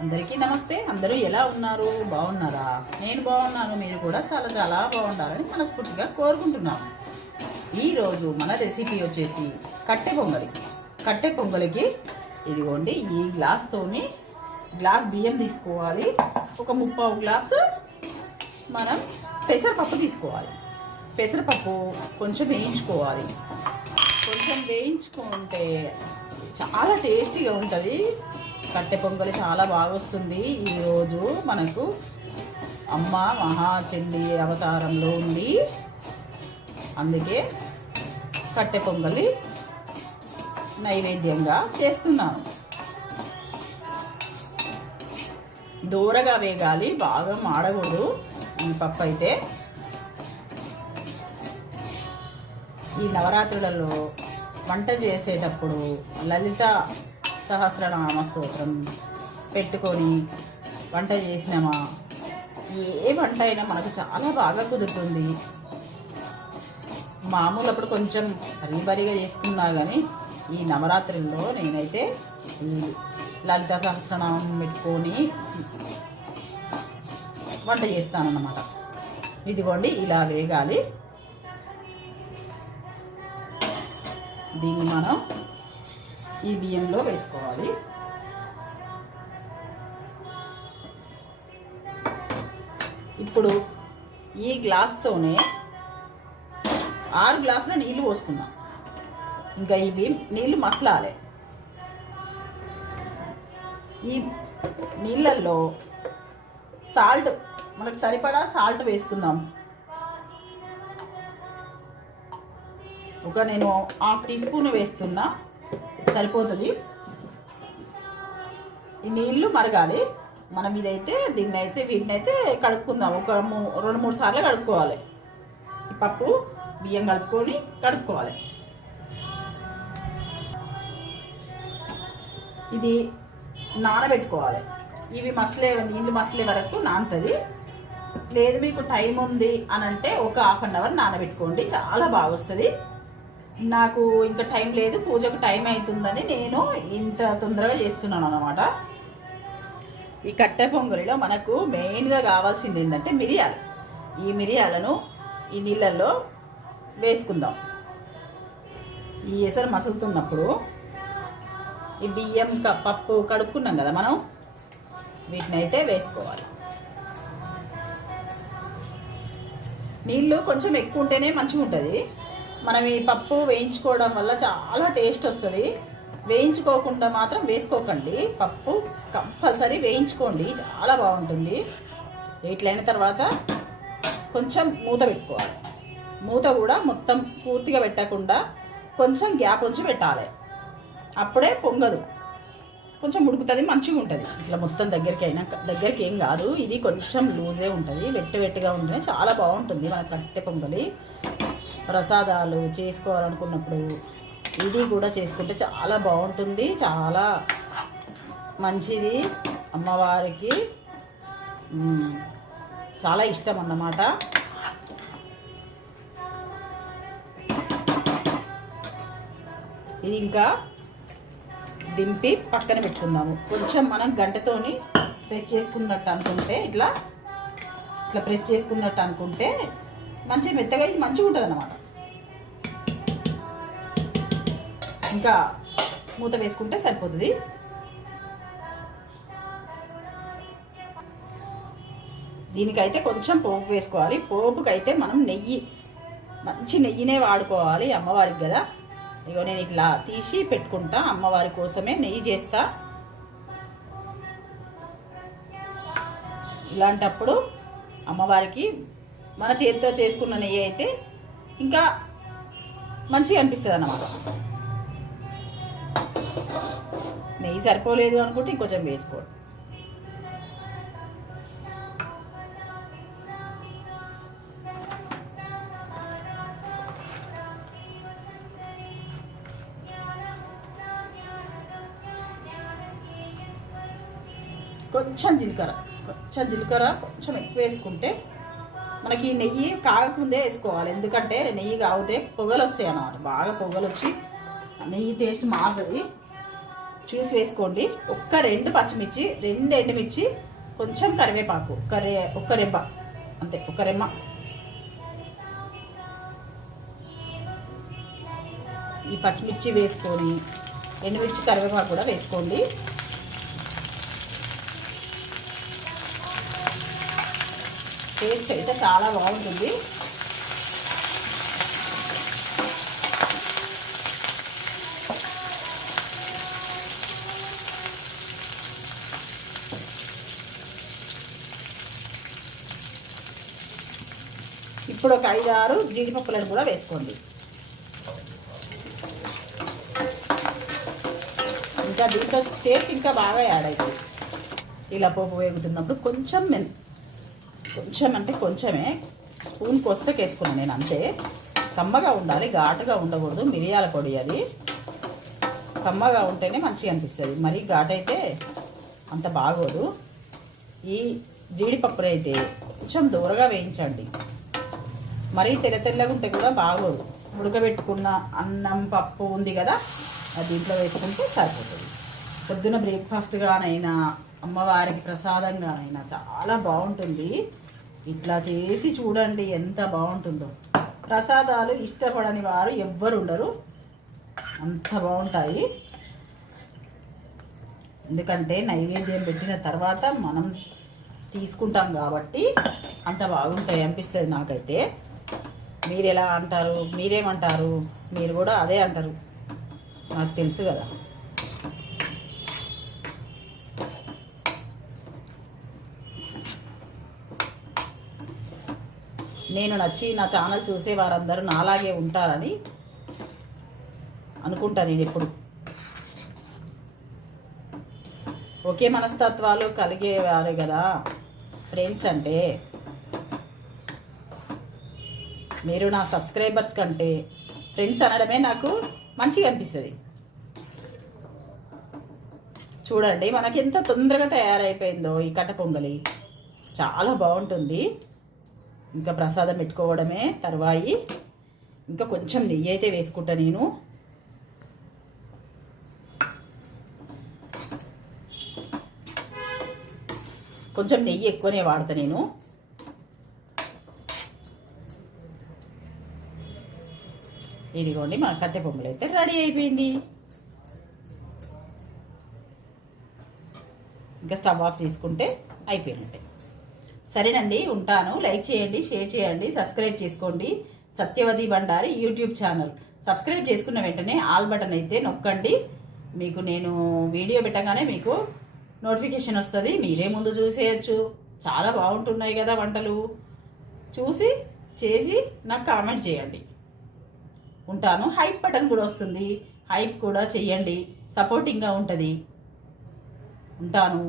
అందరికీ నమస్తే. అందరూ ఎలా ఉన్నారు? బాగున్నారా? నేను బాగున్నాను. మీరు కూడా చాలా చాలా బాగుండాలని మనస్ఫూర్తిగా కోరుకుంటున్నాను ఈరోజు మన రెసిపీ వచ్చేసి కట్టె పొంగలి. కట్టె పొంగలికి ఇదిగోండి ఈ గ్లాస్తోని గ్లాస్ బియ్యం తీసుకోవాలి. ఒక ముప్పావు గ్లాసు మనం పెసరపప్పు తీసుకోవాలి. పెసరపప్పు కొంచెం వేయించుకోవాలి. కొంచెం వేయించుకుంటే చాలా టేస్టీగా ఉంటుంది. కట్టె పొంగలి చాలా బాగా వస్తుంది. ఈరోజు మనకు అమ్మ మహాచండి అవతారంలో ఉంది. అందుకే కట్టె పొంగలి నైవేద్యంగా చేస్తున్నాను. దూరగా వేగాలి బాగా మాడకూడదు. ఈ పప్పు అయితే ఈ నవరాత్రులలో వంట చేసేటప్పుడు లలిత సహస్రనామ స్తోత్రం పెట్టుకొని వంట చేసినామా? ఏ వంట అయినా మనకు చాలా బాగా కుదురుతుంది. మామూలు అప్పుడు కొంచెం హరీబరీగా చేసుకున్నా కానీ ఈ నవరాత్రుల్లో నేనైతే లలిత సహస్రనామం పెట్టుకొని వంట చేస్తానన్నమాట. ఇదిగోండి ఇలా వేగాలి. దీన్ని మనం ఈ బియ్యంలో వేసుకోవాలి. ఇప్పుడు ఈ గ్లాస్తోనే ఆరు గ్లాసుల నీళ్ళు పోసుకున్నాం ఇంకా ఇవి నీళ్ళు మసలాలి. ఈ నీళ్ళల్లో సాల్ట్ మనకు సరిపడా సాల్ట్ వేసుకుందాం. ఒక నేను హాఫ్ టీ స్పూన్ వేస్తున్నా. సరిపోతుంది. ఈ నీళ్ళు మరగాలి. మనం ఇదైతే దీన్ని అయితే వీటిని అయితే కడుక్కుందాం. ఒక మూ రెండు మూడు సార్లు కడుక్కోవాలి. ఈ పప్పు బియ్యం కలుపుకొని కడుక్కోవాలి. ఇది నానబెట్టుకోవాలి. ఇవి మసలే నీళ్ళు మసలే వరకు నానుతుంది. లేదు మీకు టైం ఉంది అని అంటే ఒక హాఫ్ అన్ అవర్ నానబెట్టుకోండి. చాలా బాగా వస్తుంది నాకు ఇంకా టైం లేదు పూజకు టైం అవుతుందని నేను ఇంత తొందరగా చేస్తున్నాను అనమాట ఈ కట్టె పొంగలిలో మనకు మెయిన్గా కావాల్సింది ఏంటంటే మిరియాలు. ఈ మిరియాలను ఈ నీళ్ళల్లో వేసుకుందాం. ఈ ఎసరు మసులుతున్నప్పుడు ఈ బియ్యం పప్పు కడుక్కున్నాం కదా మనం వీటిని అయితే వేసుకోవాలి. నీళ్ళు కొంచెం ఎక్కువ ఉంటేనే మంచిగా ఉంటుంది మనం ఈ పప్పు వేయించుకోవడం వల్ల చాలా టేస్ట్ వస్తుంది. వేయించుకోకుండా మాత్రం వేసుకోకండి. పప్పు కంపల్సరీ వేయించుకోండి. చాలా బాగుంటుంది. వీటిలైన తర్వాత కొంచెం మూత పెట్టుకోవాలి. మూత కూడా మొత్తం పూర్తిగా పెట్టకుండా కొంచెం గ్యాప్ ఉంచి పెట్టాలి. అప్పుడే పొంగదు. కొంచెం ఉడుకుతుంది మంచిగా ఉంటుంది. ఇట్లా మొత్తం దగ్గరికి అయినా దగ్గరికి ఏం కాదు. ఇది కొంచెం లూజే ఉంటుంది. వెట్టి వెట్టిగా ఉంటుంది చాలా బాగుంటుంది. మన కట్టె పొంగలి. ప్రసాదాలు చేసుకోవాలనుకున్నప్పుడు ఇది కూడా చేసుకుంటే చాలా బాగుంటుంది చాలా మంచిది. అమ్మవారికి చాలా ఇష్టం అన్నమాట. ఇది ఇంకా దింపి పక్కన పెట్టుకుందాము. కొంచెం మనం గంటతోని ప్రెస్ చేసుకున్నట్టు అనుకుంటే ఇట్లా ఇట్లా ప్రెస్ చేసుకున్నట్టు అనుకుంటే మంచిగా మెత్తగా ఇది మంచిగా ఉంటుంది అన్నమాట. ఇంకా మూత వేసుకుంటే సరిపోతుంది. దీనికైతే కొంచెం పోపు వేసుకోవాలి. పోపుకైతే మనం నెయ్యి మంచి నెయ్యినే వాడుకోవాలి అమ్మవారికి కదా. ఇగో నేను ఇట్లా తీసి పెట్టుకుంటా. అమ్మవారి కోసమే నెయ్యి చేస్తా. ఇలాంటప్పుడు అమ్మవారికి మన చేతితో చేసుకున్న నెయ్యి అయితే ఇంకా మంచిగా అనిపిస్తుంది అన్నమాట. నెయ్యి సరిపోలేదు అనుకుంటే ఇంకొంచెం వేసుకోండి. కొంచెం జీలకర్ర కొంచెం జీలకర్ర కొంచెం ఎక్కువ వేసుకుంటే మనకి ఈ నెయ్యి కాగకముందే వేసుకోవాలి. ఎందుకంటే నెయ్యి కాగితే పొగలు వస్తాయి అన్నమాట. బాగా పొగలు వచ్చి నెయ్యి టేస్ట్ మారుతుంది. చూసి వేసుకోండి. ఒక్క రెండు పచ్చిమిర్చి రెండు ఎండుమిర్చి కొంచెం కరివేపాకు. కరే ఒక్క రెబ్బ. అంతే ఒక రెమ్మ. ఈ పచ్చిమిర్చి వేసుకొని ఎండుమిర్చి కరివేపాకు కూడా వేసుకోండి. టేస్ట్ అయితే చాలా బాగుంటుంది. ఇప్పుడు ఒక ఐదు ఆరు జీడిపప్పులను కూడా వేసుకోండి. ఇంకా దీంతో టేస్ట్ ఇంకా బాగా యాడ్ అవుతుంది ఇలా పోపు వేగుతున్నప్పుడు కొంచెం కొంచెం అంటే కొంచెమే. స్పూన్ కొస్తకి వేసుకున్నాను నేను అంతే. కమ్మగా ఉండాలి ఘాటుగా ఉండకూడదు మిరియాల పొడి అది. కమ్మగా ఉంటేనే మంచిగా అనిపిస్తుంది. మరీ ఘాటైతే అంత బాగోదు. ఈ జీడిపప్పులు అయితే కొంచెం దూరగా వేయించండి. మరీ తెల్ల తెల్లగా ఉంటే కూడా బాగోదు. ఉడకబెట్టుకున్న అన్నం పప్పు ఉంది కదా అది దీంట్లో వేసుకుంటే సరిపోతుంది. పొద్దున బ్రేక్ఫాస్ట్గానైనా అమ్మవారికి ప్రసాదంగానైనా చాలా బాగుంటుంది. ఇట్లా చేసి చూడండి ఎంత బాగుంటుందో. ప్రసాదాలు ఇష్టపడని వారు ఎవ్వరు ఉండరు. అంత బాగుంటాయి. ఎందుకంటే నైవేద్యం పెట్టిన తర్వాత మనం తీసుకుంటాం కాబట్టి అంత బాగుంటాయి అనిపిస్తుంది నాకైతే. మీరు ఎలా అంటారు? మీరేమంటారు? మీరు కూడా అదే అంటారు. నాకు తెలుసు కదా. నేను నచ్చి నా ఛానల్ చూసే వారందరూ నాలాగే ఉంటారని అనుకుంటా నేను ఎప్పుడు. ఒకే మనస్తత్వాలు కలిగేవారు కదా ఫ్రెండ్స్ అంటే. మీరు నా సబ్స్క్రైబర్స్ కంటే ఫ్రెండ్స్ అనడమే నాకు మంచిగా అనిపిస్తుంది. చూడండి మనకి ఎంత తొందరగా తయారైపోయిందో ఈ కట్ట పొంగలి చాలా బాగుంటుంది. ఇంకా ప్రసాదం పెట్టుకోవడమే తర్వాయి. ఇంకా కొంచెం నెయ్యి అయితే వేసుకుంటా నేను. కొంచెం నెయ్యి ఎక్కువనే వాడతా నేను. ఇదిగోండి మన కట్టె బొమ్మలు అయితే రెడీ అయిపోయింది. ఇంకా స్టవ్ ఆఫ్ చేసుకుంటే అయిపోయినట్టే. సరేనండి ఉంటాను. లైక్ చేయండి షేర్ చేయండి సబ్స్క్రైబ్ చేసుకోండి. Satyavathi Bhandari YouTube channel. Subscribe చేసుకున్న వెంటనే ఆల్ బటన్ అయితే నొక్కండి. మీకు నేను వీడియో పెట్టగానే మీకు నోటిఫికేషన్ వస్తుంది. మీరే ముందు చూసేయచ్చు. చాలా బాగుంటున్నాయి కదా వంటలు. చూసి చేసి నాకు కామెంట్ చేయండి. ఉంటాను. హైప్ బటన్ కూడా వస్తుంది. హైప్ కూడా చెయ్యండి. సపోర్టింగ్గా ఉంటుంది. ఉంటాను.